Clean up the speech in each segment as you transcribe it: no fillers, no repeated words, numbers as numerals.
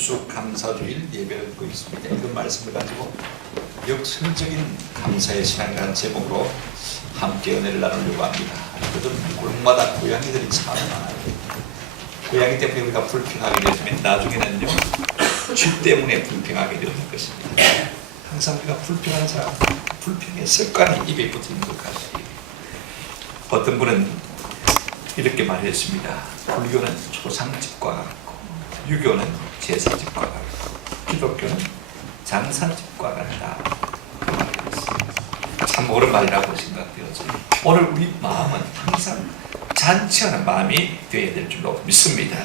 추수감사주일 예배를 드리고 있습니다. 이런 말씀을 가지고 역설적인 감사의 신앙이라는 제목으로 함께 은혜를 나누려고 합니다. 요즘 골목마다 고양이들이 참 많아요. 고양이 때문에 우리가 불평하게 되지만 나중에는요 쥐 때문에 불평하게 되는 것입니다. 항상 우리가 불평하는 사람, 불평의 습관이 입에 붙어있는 것 같아요. 어떤 분은 이렇게 말했습니다. 불교는 조상집과 같고 유교는 제사집과 같고 기독교는 장사집과 같다. 참 옳은 말이라고 생각되어서 오늘 우리 마음은 항상 잔치하는 마음이 되어야 될 줄로 믿습니다.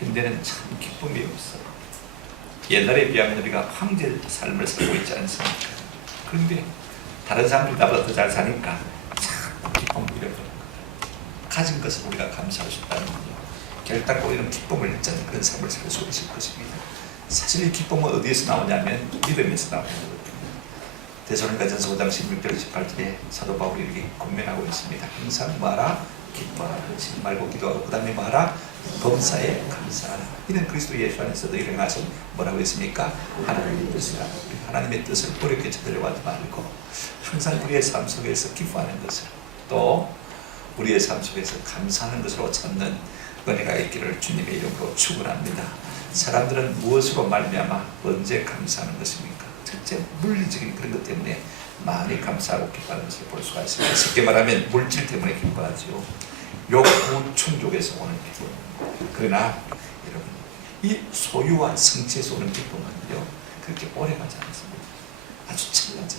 현대는 참 기쁨이 없어요. 옛날에 비하면 우리가 황제 삶을 살고 있지 않습니까? 그런데 다른 사람들이 나보다 더 잘 사니까 참 기쁨을 잃어버린 거예요. 가진 것을 우리가 감사할 수 있다는 거죠. 결단코 이런 기쁨을 잃자는 그런 삶을 살 수 있을 것입니다. 사실 이 기쁨은 어디에서 나오냐면 믿음에서 나오는 거거든요. 데살로니가전서 5장 16절 18절에 사도 바울이 이렇게 권면하고 있습니다. 항상 뭐하라? 기뻐하라. 그러지 말고 기도하고 그 다음에 뭐하라? 범사에 감사하라. 이는 그리스도 예수 안에서 너희를 나서 뭐라고 했습니까? 하나님의 뜻이라. 하나님의 뜻을 어렵게 쳐들어가지 말고 항상 우리의 삶 속에서 기뻐하는 것을 또 우리의 삶 속에서 감사하는 것으로 찾는 은혜가 있기를 주님의 이름으로 축원합니다. 사람들은 무엇으로 말미암아 언제 감사하는 것입니까? 첫째, 물리적인 그런 것 때문에 많이 감사하고 기뻐하는 것을 볼 수가 있습니다. 쉽게 말하면 물질 때문에 기뻐하죠. 욕구 충족에서 오는 기쁨. 그러나 여러분, 이 소유와 성취에서 오는 기쁨은요 그렇게 오래가지 않습니다. 아주 찰나죠.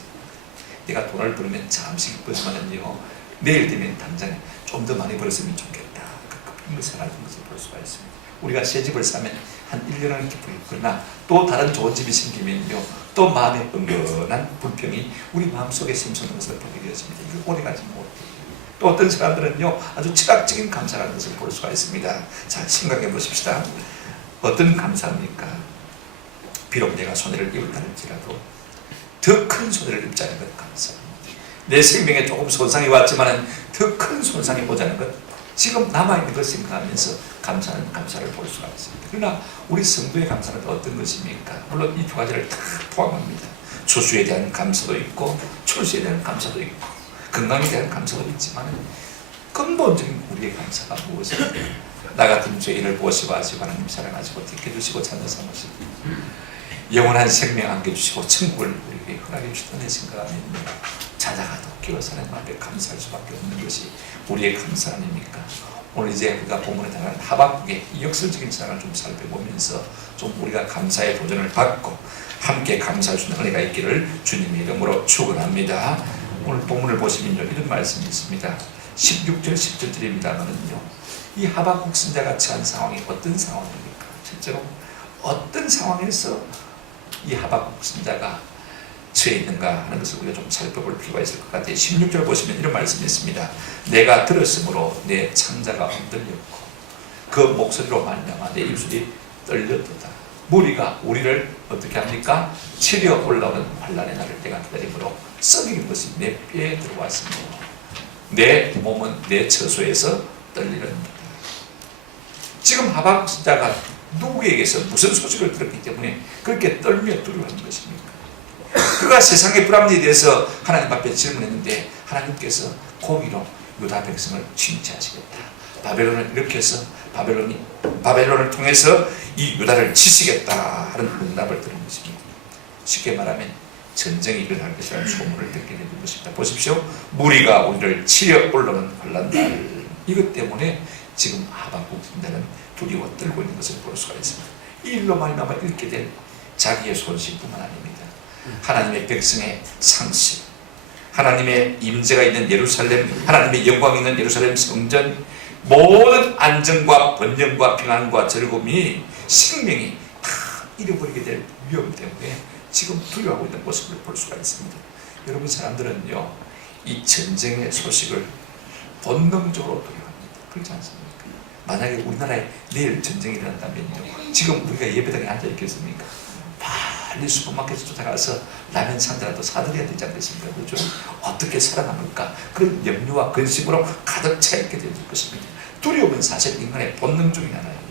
내가 돈을 벌면 잠시 기쁘지만은요 내일 되면 당장에 좀 더 많이 벌었으면 좋겠다. 그 기쁨을 사라지는 것을 볼 수가 있습니다. 우리가 새 집을 사면 한 1년은 기쁨이 있거나 또 다른 좋은 집이 생기면요 또 마음에 은근한 불평이 우리 마음속에 심성하는 것을 보게 되었습니다. 이게 오래가지 못해요. 또 어떤 사람들은요 아주 철학적인 감사라는 것을 볼 수가 있습니다. 자, 생각해 보십시다. 어떤 감사입니까? 비록 내가 손해를 입었다 할지라도 더 큰 손해를 입지 않은 것 감사합니다. 내 생명에 조금 손상이 왔지만 더 큰 손상이 오자는 것, 지금 남아있는 것 생각하면서 감사하는 감사를 볼 수가 있습니다. 그러나 우리 성도의 감사는 어떤 것입니까? 물론 이 두 가지를 다 포함합니다. 추수에 대한 감사도 있고 출세에 대한 감사도 있고 건강에 대한 감사도 있지만 근본적인 우리의 감사가 무엇입니까? 나 같은 죄인을 보시고 하나님 사랑하시고 지켜주시고 찾아 삼으시고 영원한 생명 안겨주시고 천국을 우리에게 허락해 주셨다는 생각하면 찾아가도 기어사는 앞에 감사할 수밖에 없는 것이 우리의 감사 아닙니까? 오늘 이제 우리가 본문에 들어가는 하박국의 역설적인 신앙을 좀 살펴보면서 좀 우리가 감사의 도전을 받고 함께 감사할 수 있는 은혜가 있기를 주님의 이름으로 축원합니다. 오늘 본문을 보시면요 이런 말씀이 있습니다. 16절 17절입니다만은요 이 하박국 선지자가 처한 상황이 어떤 상황입니까? 실제로 어떤 상황에서 이 하박국 선지자가 처해 있는가 하는 것을 우리가 좀 살펴볼 필요가 있을 것 같아요. 16절 보시면 이런 말씀이 있습니다. 내가 들었으므로 내 창자가 흔들렸고 그 목소리로 말미암아 내 입술이 떨렸도다. 무리가 우리를 어떻게 합니까? 치려 올라오는 환난의 날을 내가 기다림으로 썩이는 것이 내 뼈에 들어왔으므로 내 몸은 내 처소에서 떨리는. 지금 하박국 선지자가 누구에게서 무슨 소식을 들었기 때문에 그렇게 떨며 두려워하는 것입니까? 그가 세상의 불합리에 대해서 하나님 앞에 질문했는데 하나님께서 공의로 유다 백성을 징치하시겠다. 바벨론을 일으켜서 바벨론을 통해서 이 유다를 치시겠다 하는 응답을 들은 것입니다. 쉽게 말하면 전쟁이 일어날 것이라는 소문을 듣게 된 것입니다. 보십시오. 무리가 우리를 치려 올라오는 환난날, 이것 때문에 지금 하박국 선지자는 두려워 떨고 있는 것을 볼 수가 있습니다. 이 일로 말미암아 잃게 될 자기의 손실뿐만 아닙니다. 하나님의 백성의 상실, 하나님의 임재가 있는 예루살렘, 하나님의 영광이 있는 예루살렘 성전, 모든 안정과 번영과 평안과 즐거움이 생명이 다 잃어버리게 될 위험 때문에 지금 두려워하고 있는 모습을 볼 수가 있습니다. 여러분, 사람들은요 이 전쟁의 소식을 본능적으로 두려워합니다. 그렇지 않습니까? 만약에 우리나라에 내일 전쟁이 일어난다면요 지금 우리가 예배당에 앉아 있겠습니까? 빨리 슈퍼마켓에 쫓아가서 라면 상자라도 사드려야 되지 않겠습니까? 그렇죠? 어떻게 살아남을까? 그런 염려와 근심으로 가득 차 있게 될 것입니다. 두려움은 사실 인간의 본능 중에 하나예요.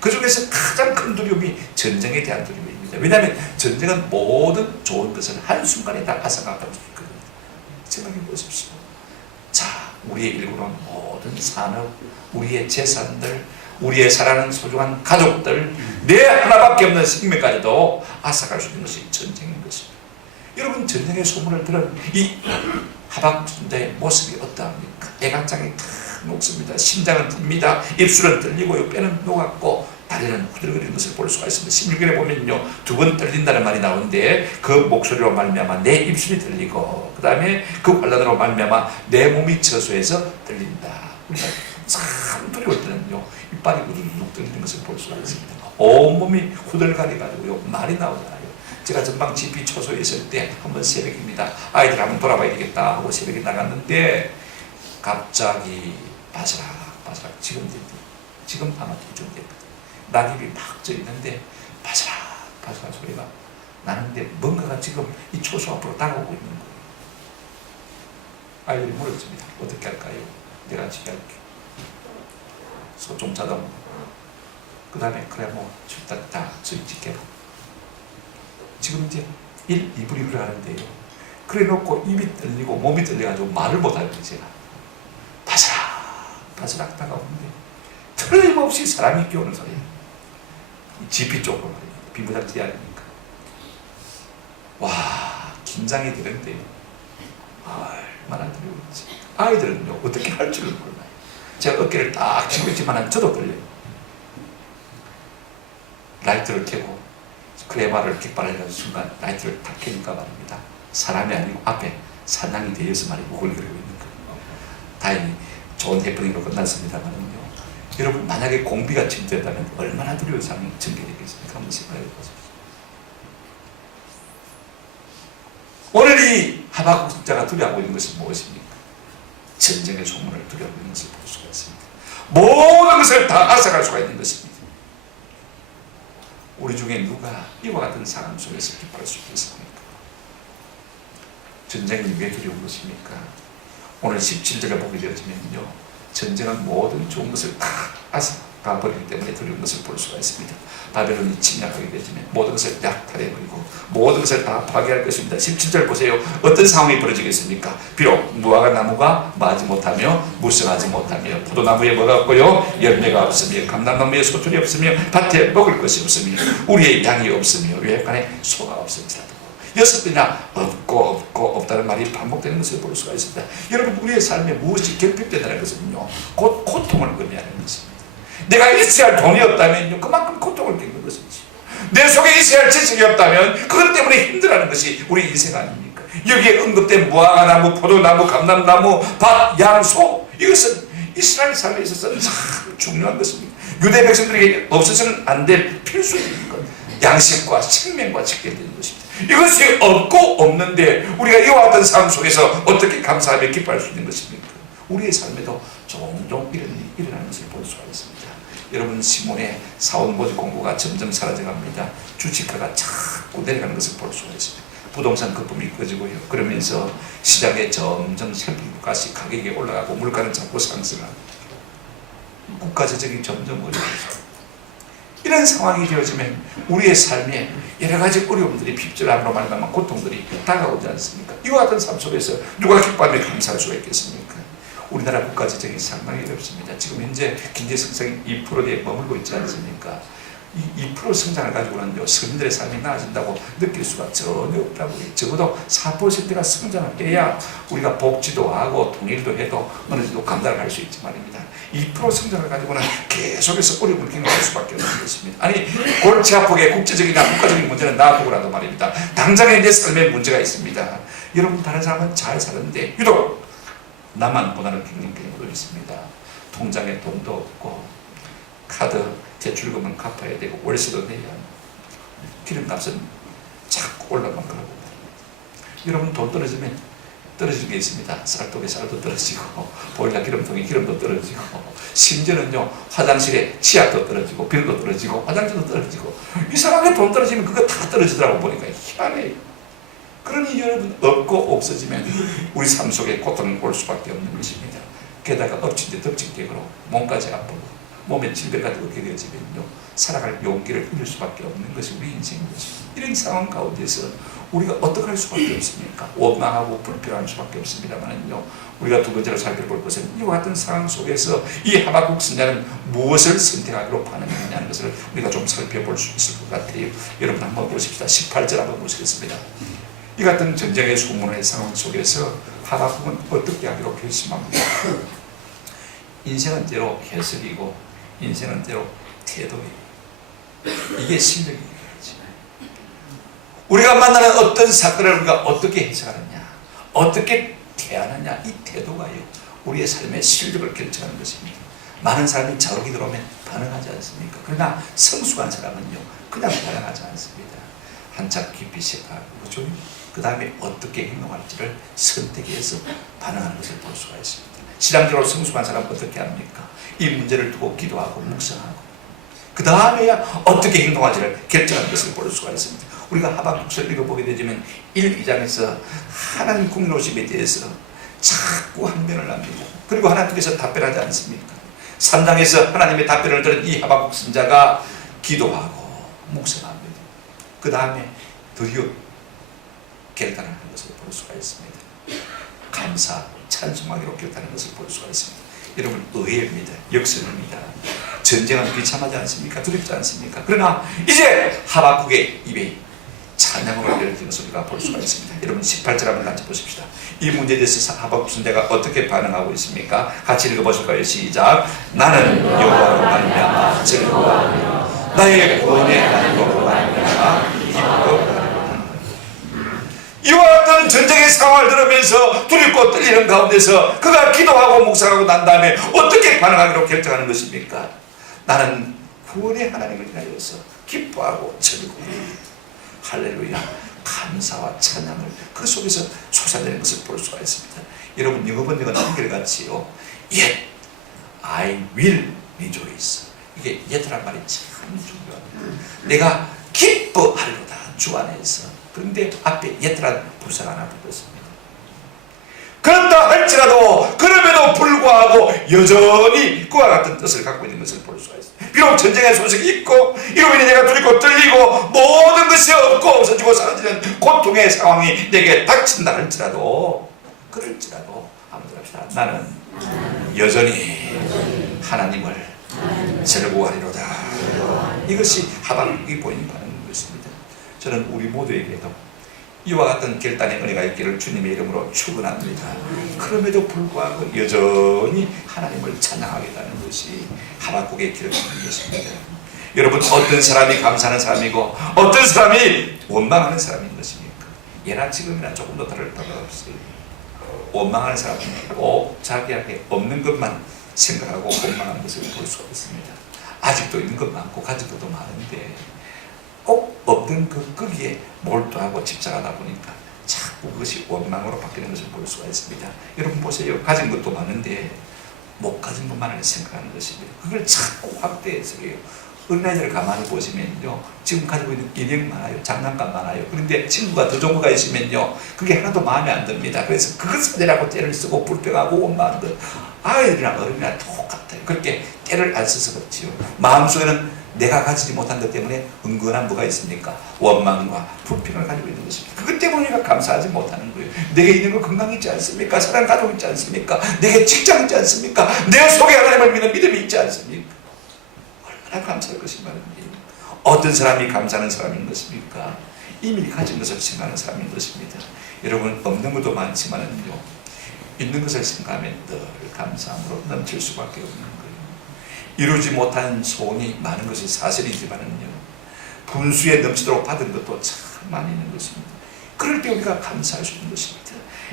그 중에서 가장 큰 두려움이 전쟁에 대한 두려움입니다. 왜냐하면 전쟁은 모든 좋은 것을 한순간에 다 앗아가버릴 수 있거든요. 생각해 보십시오. 자, 우리의 일구는 모든 산업, 우리의 재산들, 우리의 사랑하는 소중한 가족들, 내 하나밖에 없는 생명까지도 앗아갈 수 있는 것이 전쟁인 것입니다. 여러분, 전쟁의 소문을 들은 이 하박국의 모습이 어떠합니까? 애간장이 탁 녹습니다. 심장은 듭니다. 입술은 떨리고요. 뼈는 녹았고 다리는 후들거리는 것을 볼 수가 있습니다. 16절에 보면요, 2번 떨린다는 말이 나오는데 그 목소리로 말미암아 내 입술이 떨리고 그 다음에 그 환란으로 말미암아 내 몸이 저소해서 떨린다. 우리가 참 두려울 때는요, 이빨이 우두둑 떨리는 것을 볼 수가 있습니다. 온몸이 후들거려가지고요, 말이 나오잖아요. 제가 전방 GP 초소에 있을 때 한번 새벽입니다. 아이들 한번 돌아봐야 되겠다 하고 새벽에 나갔는데 갑자기 바스락 지금 아마 좀 됐거든요. 낙엽이 막 져 있는데 바스락 소리가 나는데 뭔가가 지금 이 초소 앞으로 다가오고 있는 거예요. 아이들이 물었습니다. 어떻게 할까요? 내가 지휘할게. 소좀 자동. 그 다음에 그래 뭐 다 수익 지켜라. 지금 이제 1, 2분이 흘러가는데요. 그래 놓고 입이 떨리고 몸이 떨려가지고 말을 못하는 제가 바스락 다가오는데 틀림없이 사람이 끼오는 소리. GP 쪽으로 말이에요. 비무장지대 아닙니까? 와, 긴장이 되는데요. 얼마나 두려운지. 아이들은요, 어떻게 할 줄을 몰라요. 제가 어깨를 딱 쥐고 있지만 저도 떨려요. 라이트를 켜고 크레마를 깃발하는 순간 라이트를 탁 켜니까 말입니다. 사람이 아니고 앞에 사냥이 되어서 말이고 우글거리고 있는 거예요. 다행히 좋은 해프닝으로 끝났습니다만요. 여러분, 만약에 공비가 침투했다면 얼마나 두려운 상황이 전개되겠습니까? 한번 생각해 보십시오. 오늘 이 하박국 선지자가 두려워하고 있는 것은 무엇입니까? 전쟁의 소문을 두려워하고 있는 것을 볼 수가 있습니다. 모든 것을 다 앗아갈 수가 있는 것입니다. 우리 중에 누가 이와 같은 상황 속에서 기뻐할 수 있겠습니까? 전쟁이 왜 두려운 것입니까? 오늘 17절에 보게 되어지면요, 전쟁은 모든 좋은 것을 다 앗아가버리기 때문에 두려운 것을 볼 수가 있습니다. 바벨론이 침략하게 되지만 모든 것을 약탈해버리고 모든 것을 다 파괴할 것입니다. 17절 보세요. 어떤 상황이 벌어지겠습니까? 비록 무화과 나무가 마지 못하며 무성하지 못하며 포도나무에 뭐가 없고요, 열매가 없으며 감람나무에 소출이 없으며 밭에 먹을 것이 없으며 우리의 양이 없으며 외양간에 소가 없을지라도 6번이나 없다는 말이 반복되는 것을 볼 수가 있습니다. 여러분, 우리의 삶에 무엇이 결핍된다는 것은요, 곧 고통을 의미하는 것입니다. 내가 있어야 할 돈이 없다면요, 그만큼 고통을 겪는 것이지. 내 속에 있어야 할 지식이 없다면 그것 때문에 힘들어하는 것이 우리 인생 아닙니까? 여기에 언급된 무화과나무, 포도나무, 감람나무, 밭, 양, 소, 이것은 이스라엘 삶에 있어서 참 중요한 것입니다. 유대 백성들에게 없어서는 안 될 필수적인 것, 양식과 생명과 직결되는 것입니다. 이것이 없고 없는데 우리가 이와 같은 삶 속에서 어떻게 감사하며 기뻐할 수 있는 것입니까? 우리의 삶에도 종종 이런 일이 일어나는 것을 볼 수가 있습니다. 여러분, 시몬의 사원 모집 공고가 점점 사라져갑니다. 주식가가 자꾸 내려가는 것을 볼 수가 있습니다. 부동산 거품이 꺼지고요. 그러면서 시장에 점점 생필품값이 가격이 올라가고 물가는 자꾸 상승하고 국가 재정이 점점 어려워지고 이런 상황이 되어지면 우리의 삶에 여러 가지 어려움들이 핍절함으로 말미암아 고통들이 다가오지 않습니까? 이와 같은 삶 속에서 누가 기뻐하며 감사할 수가 있겠습니까? 우리나라 국가 재정이 상당히 어렵습니다. 지금 현재 경제 성장이 2%에 머물고 있지 않습니까? 이 2% 성장을 가지고는요, 서민들의 삶이 나아진다고 느낄 수가 전혀 없다고 해요. 적어도 4%가 성장을 해야 우리가 복지도 하고 통일도 해도 어느 정도 감당을 할 수 있지 말입니다. 2% 성장을 가지고는 계속해서 어려움을 겪을 수밖에 없는 것입니다. 아니, 골치 아프게 국제적이나 국가적인 문제는 놔두고라도 말입니다. 당장의 내 삶에 문제가 있습니다. 여러분, 다른 사람은 잘 사는데 유독 나만 고난을 겪는 경우도 있습니다. 통장에 돈도 없고 카드 대출금은 갚아야 되고 월세도 내야 하고 기름값은 자꾸 올라가면 그러고 여러분, 돈 떨어지면 떨어지는 게 있습니다. 쌀독에 쌀도 떨어지고 보일러 기름통에 기름도 떨어지고 심지어는요, 화장실에 치약도 떨어지고 비료도 떨어지고 화장지도 떨어지고 이상하게 돈 떨어지면 그거 다 떨어지더라고 보니까 희한해요. 그러니 여러분, 없고 없어지면 우리 삶 속에 고통을 볼 수밖에 없는 것입니다. 게다가 엎친 데 덮친 격으로 몸까지 아프고 몸에 질병 같은 거 얻게 되어지면요, 살아갈 용기를 잃을 수밖에 없는 것이 우리 인생인 것입니다. 이런 상황 가운데서 우리가 어떻게 할 수밖에 없습니까? 원망하고 불평할 수밖에 없습니다만은요, 우리가 두 번째로 살펴볼 것은 이와 같은 상황 속에서 이 하박국 선자는 무엇을 선택하기로 반응했느냐는 것을 우리가 좀 살펴볼 수 있을 것 같아요. 여러분 한번 보십시다. 18절 한번 보시겠습니다. 이 같은 전쟁의 소문의 상황 속에서 하박국은 어떻게 하기로 결심합니다. 인생은 때로 해석이고 인생은 때로 태도이고, 이게 실력이에요. 우리가 만나는 어떤 사건을 우리가 어떻게 해석하느냐, 어떻게 대하느냐, 이 태도가요, 우리의 삶의 실력을 결정하는 것입니다. 많은 사람이 자욱이 들어오면 반응하지 않습니까? 그러나 성숙한 사람은요, 그냥 반응하지 않습니다. 한참 깊이 생각하고, 그렇죠? 그 다음에 어떻게 행동할지를 선택해서 반응하는 것을 볼 수가 있습니다. 신앙적으로 성숙한 사람은 어떻게 합니까? 이 문제를 두고 기도하고 묵상하고, 그 다음에야 어떻게 행동할지를 결정하는 것을 볼 수가 있습니다. 우리가 하박국서를 읽어보게 되면 1, 2장에서 하나님 국노심에 대해서 자꾸 항변을 합니다. 그리고 하나님께서 답변하지 않습니까? 3장에서 하나님의 답변을 들은 이 하박국 선자가 기도하고 묵상합니다. 그 다음에 드디어 결단하는 것을 볼 수가 있습니다. 감사, 찬송하기로 결단하는 것을 볼 수가 있습니다. 여러분, 의회입니다. 역설입니다. 전쟁은 비참하지 않습니까? 두렵지 않습니까? 그러나 이제 하박국의 입에 찬양으로 열리는 것을 우리가 볼 수가 있습니다. 여러분 18절 한번 같이 보십시다. 이 문제에 대해서 하박국 선자가 어떻게 반응하고 있습니까? 같이 읽어보실까요? 시작. 나는 여호와로 말미암아 즐거워하며 나의 구원의 하나님으로 말미암아 기뻐하노라. 이와 같은 전쟁의 상황을 들으면서 두렵고 떨리는 가운데서 그가 기도하고 묵상하고 난 다음에 어떻게 반응하기로 결정하는 것입니까? 나는 구원의 하나님을 위하여서 기뻐하고 즐거워합니다. 할렐루야. 감사와 찬양을 그 속에서 솟아내는 것을 볼 수가 있습니다. 여러분, 영어 번역은 한결같이요, Yet I will rejoice. 이게 yet란 말이 참 중요합니다. 내가 기뻐하리로다, 주 안에서. 그런데 앞에 yet란 부사가 하나 붙었습니다. 그런다 할지라도, 그럼에도 불구하고 여전히 그와 같은 뜻을 갖고 있는 것을 볼 수가 있습니다. 비록 전쟁의 소식이 있고 이로 인해 내가 두렵고 떨리고 모든 것이 없고 없어지고 사라지는 고통의 상황이 내게 닥친다 할지라도, 그럴지라도 한번 합시다. 나는 여전히 하나님을 즐거워하리로다. 이것이 하박국이 보이는 반응인 것입니다. 저는 우리 모두에게도 이와 같은 결단의 은혜가 있기를 주님의 이름으로 축원합니다. 그럼에도 불구하고 여전히 하나님을 찬양하겠다는 것이 하박국의 기록인 것입니다. 여러분, 어떤 사람이 감사하는 사람이고 어떤 사람이 원망하는 사람인 것입니까? 예나 지금이나 조금 더 다를 바가 없어요. 원망하는 사람은 꼭 자기에게 없는 것만 생각하고 원망하는 것을 볼 수가 있습니다. 아직도 있는 것 많고 가진 것도 많은데 꼭 없는 거기에 몰두하고 집착하다 보니까 자꾸 그것이 원망으로 바뀌는 것을 볼 수가 있습니다. 여러분 보세요. 가진 것도 많은데 못 가진 것만을 생각하는 것입니다. 그걸 자꾸 확대해서 해요. 어린아이들을 가만히 보시면요, 지금 가지고 있는 인형 많아요, 장난감 많아요. 그런데 친구가 더 좋은 거가 있으면요, 그게 하나도 마음에 안 듭니다. 그래서 그것을 내라고 떼를 쓰고 불평하고 원망하는 것, 아이들이나 어린이나 똑같아요. 그렇게 떼를 안 써서 그렇지요. 마음속에는 내가 가지지 못한 것 때문에 은근한 뭐가 있습니까? 원망과 불평을 가지고 있는 것입니다. 그것 때문에 우리가 감사하지 못하는 거예요. 내게 있는 거 건강 있지 않습니까? 사랑 가족 있지 않습니까? 내게 직장 있지 않습니까? 내 속에 하나님을 믿는 믿음이 있지 않습니까? 얼마나 감사할 것이 많은지. 어떤 사람이 감사하는 사람인 것입니까? 이미 가진 것을 생각하는 사람인 것입니다. 여러분, 없는 것도 많지만은요, 있는 것을 생각하면 늘 감사함으로 넘칠 수밖에 없는 거예요. 이루지 못한 소원이 많은 것이 사실이지만은요, 분수에 넘치도록 받은 것도 참 많이 있는 것입니다. 그럴 때 우리가 감사할 수 있는 것입니다.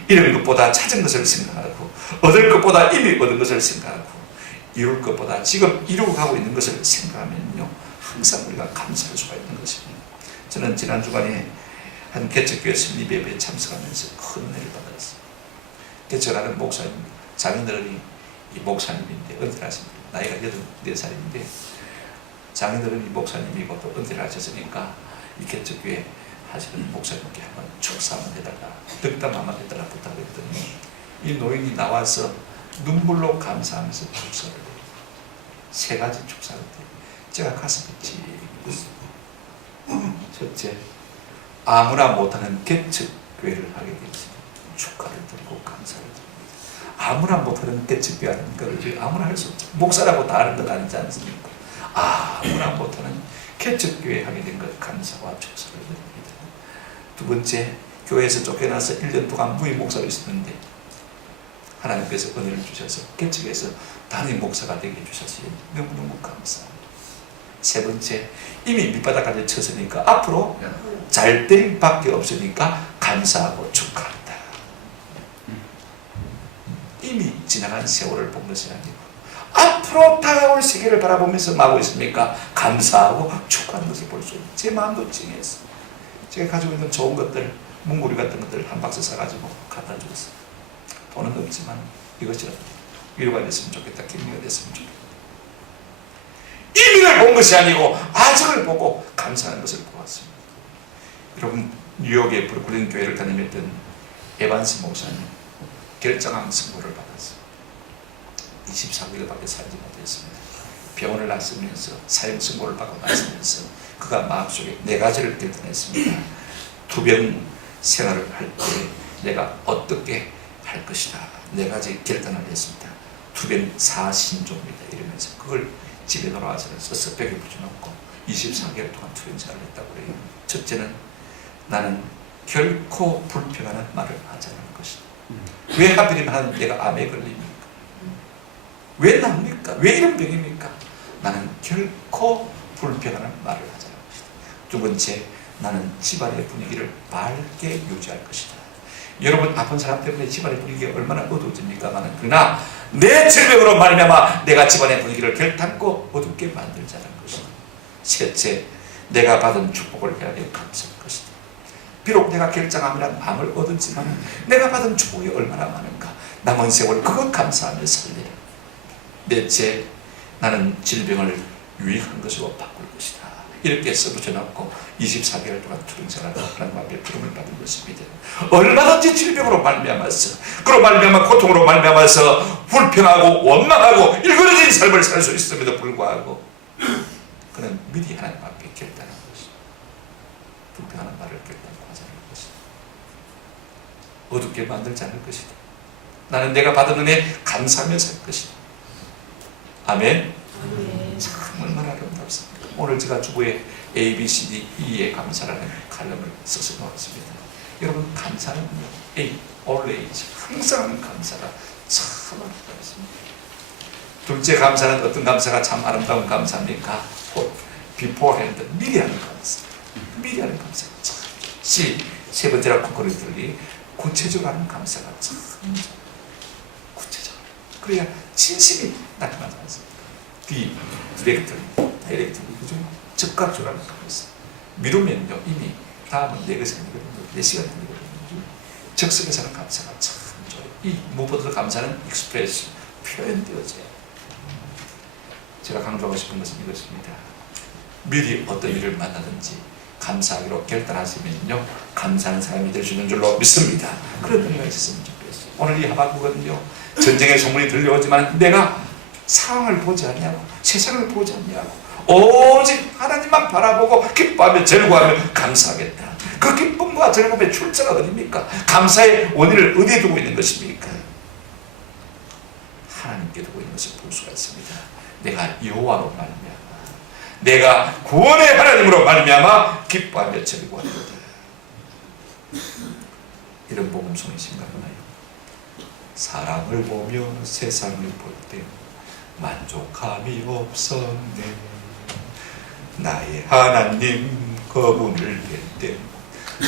잃은 것보다 찾은 것을 생각하고, 얻을 것보다 이미 얻은 것을 생각하고, 이룰 것보다 지금 이루고 가고 있는 것을 생각하면요, 항상 우리가 감사할 수가 있는 것입니다. 저는 지난 주간에 한 개척교회 설립 예배에 참석하면서 큰 은혜를 받았어요. 개척하는 목사님, 장인들이 이 목사님인데 은퇴를 하십니다. 나이가 84살인데 장인들은 이 목사님이고 또 은퇴를 하셨으니까 이 개척교회 하시는 목사님께 한번 축사 한번 해달라, 덕담 한번 해달라 부탁했더니 이 노인이 나와서 눈물로 감사하면서 축사를 해요. 세 가지 축사인데 제가 가슴이 찌익했어요. 첫째, 아무나 못하는 개척교회를 하게 되었습니다. 축하를 드리고 감사를 드립니다. 아무나 못하는 개척교회 하는 것을 아무나 할 수 없죠. 목사라고 다 하는 것 아니지 않습니까? 아무나 못하는 개척교회 하게 된 것 감사와 축사를 드립니다. 두 번째, 교회에서 쫓겨나서 1년 동안 무임 목사로 있었는데 하나님께서 은혜를 주셔서 개척해서 담임 목사가 되게 해주셔서 너무너무 감사합니다. 세 번째, 이미 밑바닥까지 쳤으니까 앞으로 잘 될 밖에 없으니까 감사하고 축하한다. 이미 지나간 세월을 본 것이 아니고 앞으로 다가올 세계를 바라보면서 마고 있으니까 감사하고 축하하는 것을 볼 수 있는 제 마음도 찡했어요. 제가 가지고 있는 좋은 것들, 문고리 같은 것들 한 박스 사가지고 갖다 줬어요. 돈은 없지만 이것이라도 위로가 됐으면 좋겠다, 격려가 됐으면 좋겠다. 이민을 본 것이 아니고 아직을 보고 감사하는 것을 보았습니다. 여러분, 뉴욕의 브루클린 교회를 다니던 에반스 목사님 결정암 선고를 받았어요. 24개월밖에 살지 못했습니다. 병원을 놨으면서 사형 선고를 받고 났으면서 그가 마음속에 네 가지를 결단했습니다. 투병 생활을 할 때 내가 어떻게 할 것이다. 네 가지 결단을 했습니다. 투병 사신조입니다. 이러면서 그걸 집에 돌아와서 써서 벽에 붙여놓고 24개월 동안 투병 생활을 했다고 그래요. 첫째는 나는 결코 불평하는 말을 하지 않을 것이다. 왜 하필이면 내가 암에 걸립니까? 왜 납니까? 왜 이런 병입니까? 나는 결코 불평하는 말을 하지 않을 것이다. 두 번째, 나는 집안의 분위기를 밝게 유지할 것이다. 여러분, 아픈 사람 때문에 집안의 분위기가 얼마나 어두워집니까? 그러나 내 질병으로 말미암아 내가 집안의 분위기를 결탄코 어둡게 만들지 않을 것이다. 셋째, 내가 받은 축복을 해야 감사할 것이다. 비록 내가 결정함이란 암을 얻었지만 내가 받은 축복이 얼마나 많은가. 남은 세월 그것 감사하며 살리라. 넷째, 나는 질병을 유익한 것으로 바꿀 것이다. 이렇게 써붙여놓고 24개월 동안 투병생활을 하나님 앞에 부름을 받은 것입니다. 얼마든지 질병으로 말미암아서, 그로 말미암아 고통으로 말미암아서 불평하고 원망하고 일그러진 삶을 살 수 있음에도 불구하고 그는 미리 하나님 앞에 결단한 것이다. 불평하는 말을 결단하고 하지 않을 것이다. 어둡게 만들지 않을 것이다. 나는 내가 받은 은혜 감사하며 살 것이다. 아멘. 참 얼마나 아름답습니다. 오늘 제가 주보에 A, B, C, D, E에 감사라는 칼럼을 써서 놓았습니다. 여러분, 감사는요, A, always, 항상 감사가 참 아름답습니다. 둘째 감사는 어떤 감사가 참 아름다운 감사입니까? beforehand, 미리 하는 감사. 미리 하는 감사가 참 C, 세 번째로 콘크리트리, 구체적으로 하는 감사가 참 구체적으로. 그래야 진심이 나타나지 않습니다. D, 다이렉트리, 그죠? 즉각적으로 하는 감사. 미루면요, 이미 다음은 내 것이 아니거든요. 내 시간이 아니거든요. 즉석에서 하는 감사가 참 좋아요. 이 무엇보다도 감사는 익스프레스, 표현되어져요. 제가 강조하고 싶은 것은 이것입니다. 미리 어떤 일을 만나든지 감사하기로 결단하시면요, 감사하는 사람이 될 수 있는 줄로 믿습니다. 그런 의미가 있었으면 좋겠어요. 오늘 이 하박국은요, 전쟁의 소문이 들려오지만 내가 상황을 보지 않냐고, 세상을 보지 않냐고, 오직 하나님만 바라보고 기뻐하며 즐거워하며 감사하겠다. 그 기쁨과 즐거움의 출처가 어디입니까? 감사의 원인을 어디에 두고 있는 것입니까? 하나님께 두고 있는 것을 볼 수가 있습니다. 내가 여호와로 말미암아, 내가 구원의 하나님으로 말미암아 기뻐하며 즐거워하거든. 이런 복음송이 생각나요. 사람을 보며 세상을 볼 때 만족함이 없었네. 나의 하나님 그분을 뵐 때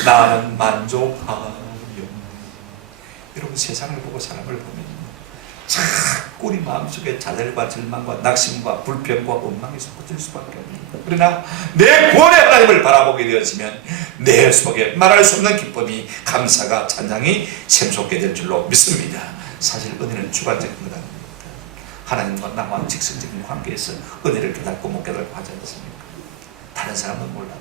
나는 만족하였네. 여러분, 세상을 보고 사람을 보면 자꾸 우리 마음속에 좌절과 절망과 낙심과 불평과 원망이 솟구칠 수밖에 없습니다. 그러나 내 구원의 하나님을 바라보게 되었으면 내 속에 말할 수 없는 기쁨이, 감사가, 찬양이 샘솟게 될 줄로 믿습니다. 사실 은혜는 주관적인 것 아닙니까? 하나님과 나와 직선적인 관계에서 은혜를 깨닫고 못 깨닫고 하지 않습니까? 다른 사람은 몰라도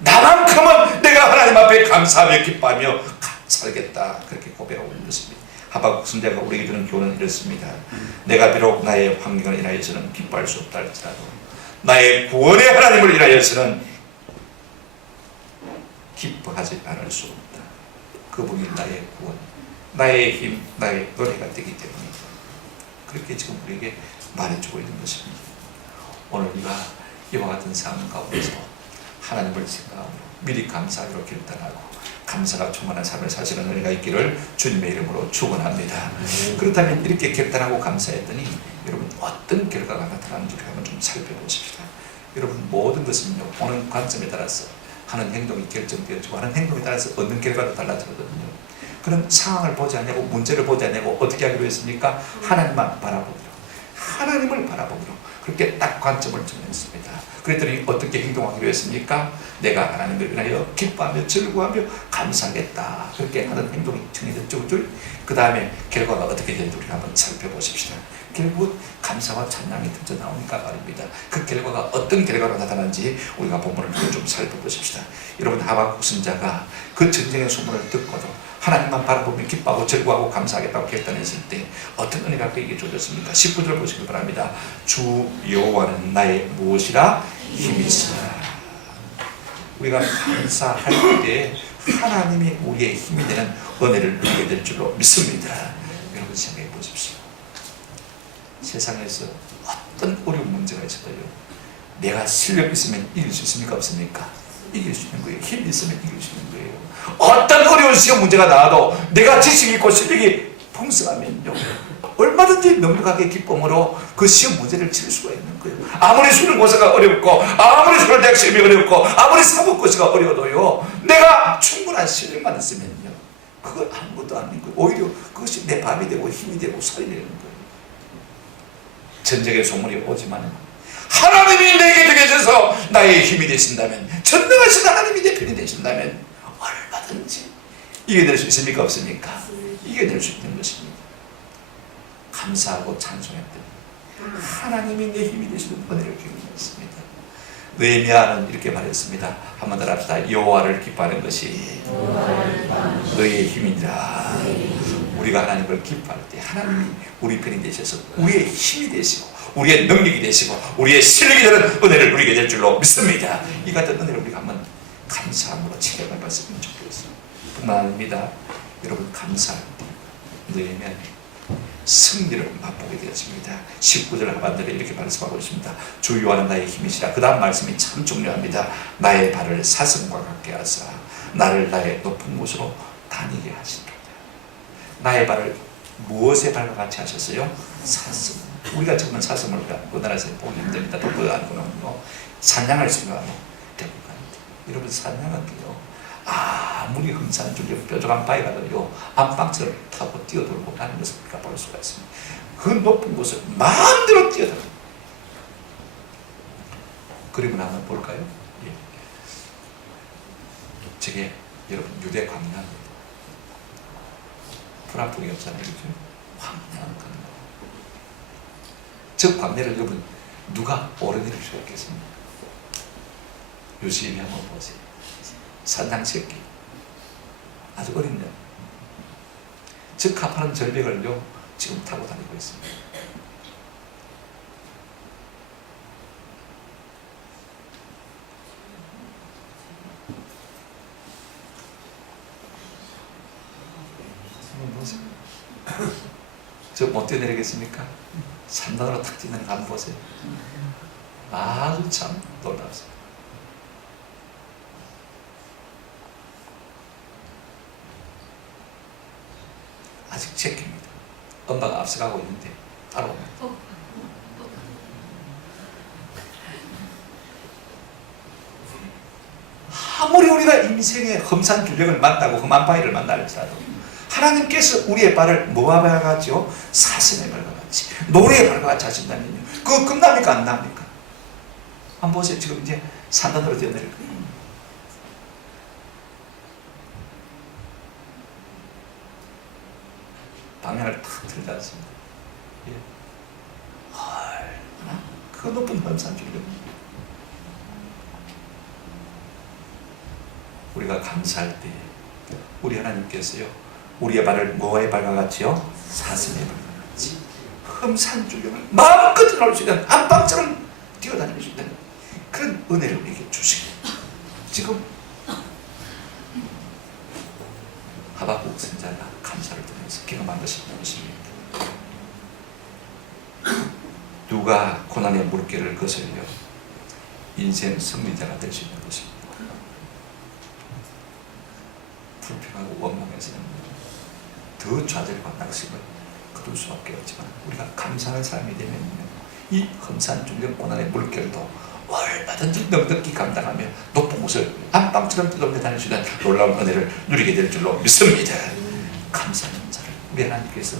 나만큼은 내가 하나님 앞에 감사하며 기뻐하며 살겠다, 그렇게 고백하고 있는 것입니다. 하박국 선지자가 우리에게 주는 교훈은 이렇습니다. 내가 비록 나의 환경을 인하여서는 기뻐할 수 없다 할지라도 나의 구원의 하나님을 인하여서는 기뻐하지 않을 수 없다. 그분이 나의 구원, 나의 힘, 나의 노래가 되기 때문에 그렇게 지금 우리에게 말해주고 있는 것입니다. 오늘 우리가 이와 같은 상황 가운데서 하나님을 생각하고 미리 감사하기로 결단하고 감사가 충만한 삶을 사시는 은혜가 있기를 주님의 이름으로 축원합니다. 그렇다면 이렇게 결단하고 감사했더니 여러분 어떤 결과가 나타나는지를 한번 좀 살펴보십시다. 여러분 모든 것은요 보는 관점에 따라서 하는 행동이 결정되어지고 하는 행동에 따라서 얻는 결과도 달라지거든요. 그런 상황을 보지 않냐고 문제를 보지 않냐고 어떻게 하기로 했습니까? 하나님만 바라보기로, 하나님을 바라보기로 그렇게 딱 관점을 정했습니다. 그랬더니 어떻게 행동하기로 했습니까? 내가 하나님을 위하여 기뻐하며 즐거워하며 감사하겠다. 그렇게 하는 행동이 정해졌죠. 그 다음에 결과가 어떻게 되는지 우리가 한번 살펴보십시다. 결국 감사와 찬양이 터져 나오니까 말입니다. 그 결과가 어떤 결과로 나타나는지 우리가 본문을 좀 살펴보십시다. 여러분 하박국 선지자가 그 전쟁의 소문을 듣고도 하나님만 바라보며 기뻐하고 즐거워하고 감사하겠다고 결단했을 때 어떤 은혜가 그에게 주어졌습니까? 19절 보시기 바랍니다. 주 여호와는 나의 무엇이라 힘이시라. 우리가 감사할 때 하나님이 우리의 힘이 되는 은혜를 누리게 될 줄로 믿습니다. 여러분 생각해 보십시오. 세상에서 어떤 어려운 문제가 있어도요 내가 실력 있으면 이길 수 있습니까? 없습니까? 이길 수 있는 거예요. 힘 있으면 이길 수 있는 거예요. 어떤 어려운 시험 문제가 나와도 내가 지식이 있고 실력이 풍성하면요 얼마든지 넉넉하게 기쁨으로 그 시험 문제를 칠 수가 있는 거예요. 아무리 수능고사가 어렵고 아무리 서울대학 시험이 어렵고 아무리 사법고시가 어려워도요 내가 충분한 실력만 있으면요 그건 아무것도 아닌 거예요. 오히려 그것이 내 밥이 되고 힘이 되고 살이 되는 거예요. 전쟁의 소문이 오지만 하나님이 내게 되게 해서 나의 힘이 되신다면, 전능하신 하나님이 내 편이 되신다면 얼마든지 이겨낼 수 있습니까? 없습니까? 이겨낼 수 있는 것입니다. 감사하고 찬송했더니 하나님이 내 힘이 되시는 은혜를 경험했습니다. 느헤미야는 이렇게 말했습니다. 한번 더 합시다. 여호와를 기뻐하는 것이 너의 힘이니라. 우리가 하나님을 기뻐할 때 하나님이 우리 편이 되셔서 우리의 힘이 되시고 우리의 능력이 되시고 우리의 실력이 되는 은혜를 누리게 될 줄로 믿습니다. 이 같은 은혜를 우리가 한번 감사함으로 체험해 봤으면 좋겠습니다. 뿐만 아닙니다. 여러분 감사할 때 느헤미야는 승리를 맛보게 되었습니다. 19절 하반절에 이렇게 말씀하고 있습니다. 주 여호와는 나의 힘이시라. 그 다음 말씀이 참 중요합니다. 나의 발을 사슴과 같게 하사 나를 나의 높은 곳으로 다니게 하시리로다. 나의 발을 무엇의 발과 같이 하셨어요? 사슴. 우리가 지금은 사슴을 우리나라에서 보기 힘듭니다. 또 아니고는요 사냥할 생각하면 되고 가는데 여러분 사냥은요 아무리 흠산 줄력 뾰족한 바위 가도요 안방처럼 타고 뛰어돌고 가는 것을 우리가 볼 수가 있습니다. 그 높은 곳을 마음대로 뛰어들어요. 그림을 한번 볼까요? 예. 저게 여러분 유대 광야입니다. 불합동이 없잖아요. 그렇죠? 황량한 광야. 저 광야를 여러분 누가 오르내릴 수가 있겠습니까? 유시민이 한번 보세요. 산낭새끼 아주 어린 년. 저 가파른 절벽을요 지금 타고 다니고 있습니다. 한번 보세요. 저 못 뛰어내리겠습니까? 산단으로 탁 뛰는 거 한번 보세요. 아주 참 놀랍습니다. 아직 제끼입니다. 엄마가 앞서가고 있는데 따라옵니다. 아무리 우리가 인생의 험산 균력을 만나고 험한 바위를 만날지라도 하나님께서 우리의 발을 뭐와 같이요? 사슴의 발과 같이 노래의 발과 같이 하신다면요 그거 끝납니까? 안 납니까? 한번 보세요. 지금 이제 산단으로 뛰어내릴 거예요. 방향을 탁 틀지 않습니다. 예. 얼마나 그 높은 험산 균력 우리가 감사할 때 우리 하나님께서요 우리의 발을 뭐의 발과 같이요? 사슴의 발과 같이 험산줄령을 마음껏 나올 수 있는 안방처럼 뛰어다닐 수 있는 그런 은혜를 우리에게 주시고, 지금 하박국 선지자가 감사를 드리면서 경험한 것이 무엇입니까? 누가 고난의 물결을 거슬려 인생 승리자가 될 수 있는 것입니다. 불평하고 원망해서는 더 좌절과 낙심을 거둘 수밖에 없지만, 우리가 감사하는 사람이 되면 이 험산줄령 고난의 물결도 얼마든지 넉넉히 감당하며 높은 곳을 안방처럼 뛰어넘겨 다닐 수 있는 놀라운 은혜를 누리게 될 줄로 믿습니다. 감사하는 자를 우리 하나님께서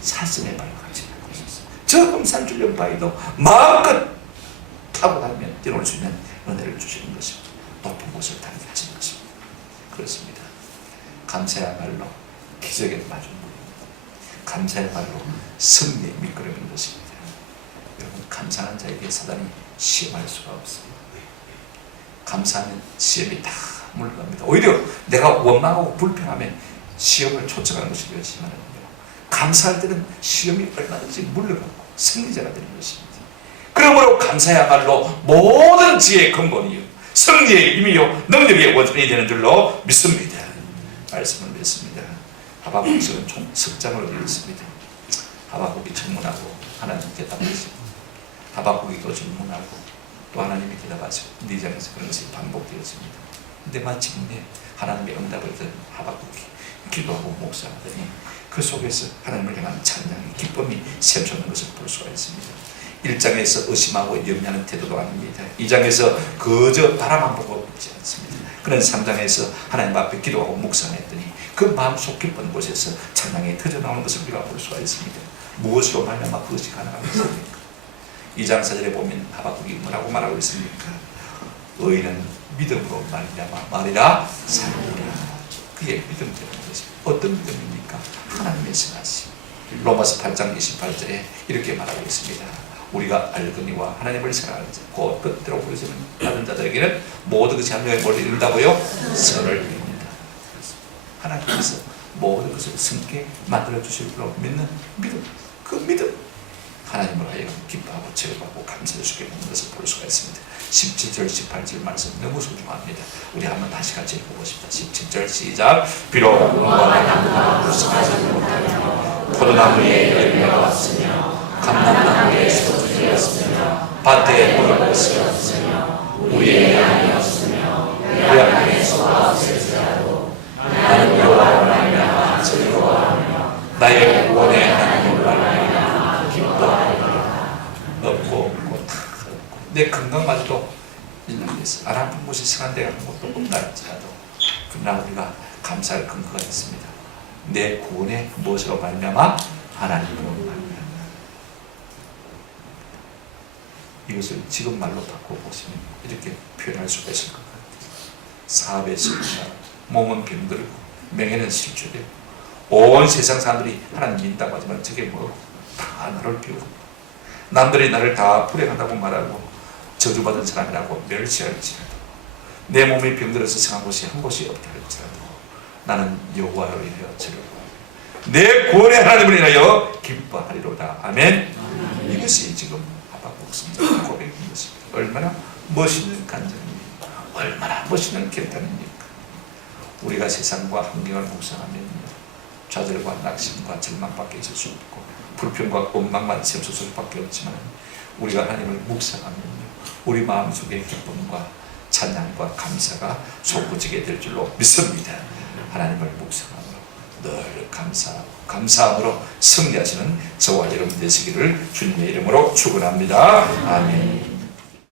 사슴의 발과 같이 바꾸셨어요. 저 험산줄령 바위도 마음껏 타고 다니면 뛰어올 수 있는 은혜를 주시는 것입니다. 높은 곳을 다니게 하시는 것입니다. 그렇습니다. 감사야말로 기적에 맞은 분입니다. 감사야말로 승리의 밑거름인 것입니다. 여러분, 감사하는 자에게 사단이 시험할 수가 없습니다. 감사하면 시험이 다 물러갑니다. 오히려 내가 원망하고 불평하면 시험을 초청하는 것이 되었지만, 감사할 때는 시험이 얼마든지 물러가고 승리자가 되는 것입니다. 그러므로 감사야말로 모든 지혜의 근본이요 승리의 힘이요 능력의 원천이 되는 줄로 믿습니다. 말씀을 맺습니다. 하박국서는 총 석장을 드렸습니다. 하박국이 청문하고 하나님께 대답했습니다. 하박국이 또 질문하고 또 하나님이 대답하시고 2장에서 그런 것이 반복되었습니다. 근데 마침내 하나님의 응답을 들은 하박국이 기도하고 묵상하더니 그 속에서 하나님을 향한 찬양의 기쁨이 샘솟는 것을 볼 수가 있습니다. 1장에서 의심하고 염려하는 태도도 아닙니다. 2장에서 그저 바라만 보고 있지 않습니다. 그는 3장에서 하나님 앞에 기도하고 묵상했더니 그 마음속 깊은 곳에서 찬양이 터져나오는 것을 우리가 볼 수가 있습니다. 무엇으로 말미암아 그것이 가능하겠습니까? 2장 4절에 보면 하박국이 뭐라고 말하고 있습니까? 의인은 믿음으로 말미암아 말이라 살리라. 그게 믿음되는 것입니다. 어떤 믿음입니까? 하나님의 선하심. 로마서 8장 28절에 이렇게 말하고 있습니다. 우리가 알거니와 하나님을 사랑하는 자 곧 뜻대로 부르시는 받은 자들에게는 모든 것이 한 명에 몰리 이룬다고요? 선을 이룹니다. 하나님께서 모든 것을 선케 만들어 주실 줄로 믿는 믿음, 그 믿음 하나님을 하여금 기뻐하고 즐거워하고 감사해 주게 하는 것을 볼 수가 있습니다. 17절 18절 말씀 너무 소중합니다. 우리 한번 다시 같이 읽어보십시다. 17절 시작. 비록 무화과 나무가 불쌍하지 못하며 포도나무에 열매가 없으며 감람나무에 소출이 없으며 밭에 물을 것이 없으며 우리의 양이 없으며 고향에 소가 없을지라도 나는 여호와로 말미암아 즐거워하며 나의 구원의 하나님을 말미암아 기뻐하리라. 없고 다 없고 내 건강마저도 일어나겠어. 안 아픈 곳이 성한 데가 한 곳도 없다 할지라도 그러나 우리가 감사할 근거가 있습니다. 내 구원의 무엇으로 말미암아? 하나님으로 말미암아. 이것을 지금 말로 바꿔보시면 이렇게 표현할 수가 있을 것 같아요. 사업에 실패하고 몸은 병들고 명예는 실추되고 온 세상 사람들이 하나님 믿다고 하지만 저게 뭐 다 나를 비우고 남들이 나를 다 불행하다고 말하고 저주받은 사람이라고 멸시할지라도 내 몸이 병들어서 성한 곳이 한 곳이 없다 할지라도 나는 여호와로 인하여 즐거워하며 내 구원의 하나님을 인하여 기뻐하리로다. 아멘. 이것이 지금 하박국 선지자의 고백인 것입니다. 얼마나 멋있는 간증입니까? 얼마나 멋있는 결단입니까? 우리가 세상과 환경을 묵상하면 좌절과 낙심과 절망밖에 있을 수 없고 불평과 원망만 샘솟을 수밖에 없지만 우리가 하나님을 묵상하면 우리 마음속에 기쁨과 찬양과 감사가 솟구치게 될 줄로 믿습니다. 하나님을 묵상함으로 늘 감사함으로 승리하시는 저와 여러분 되시기를 주님의 이름으로 축원합니다. 아멘.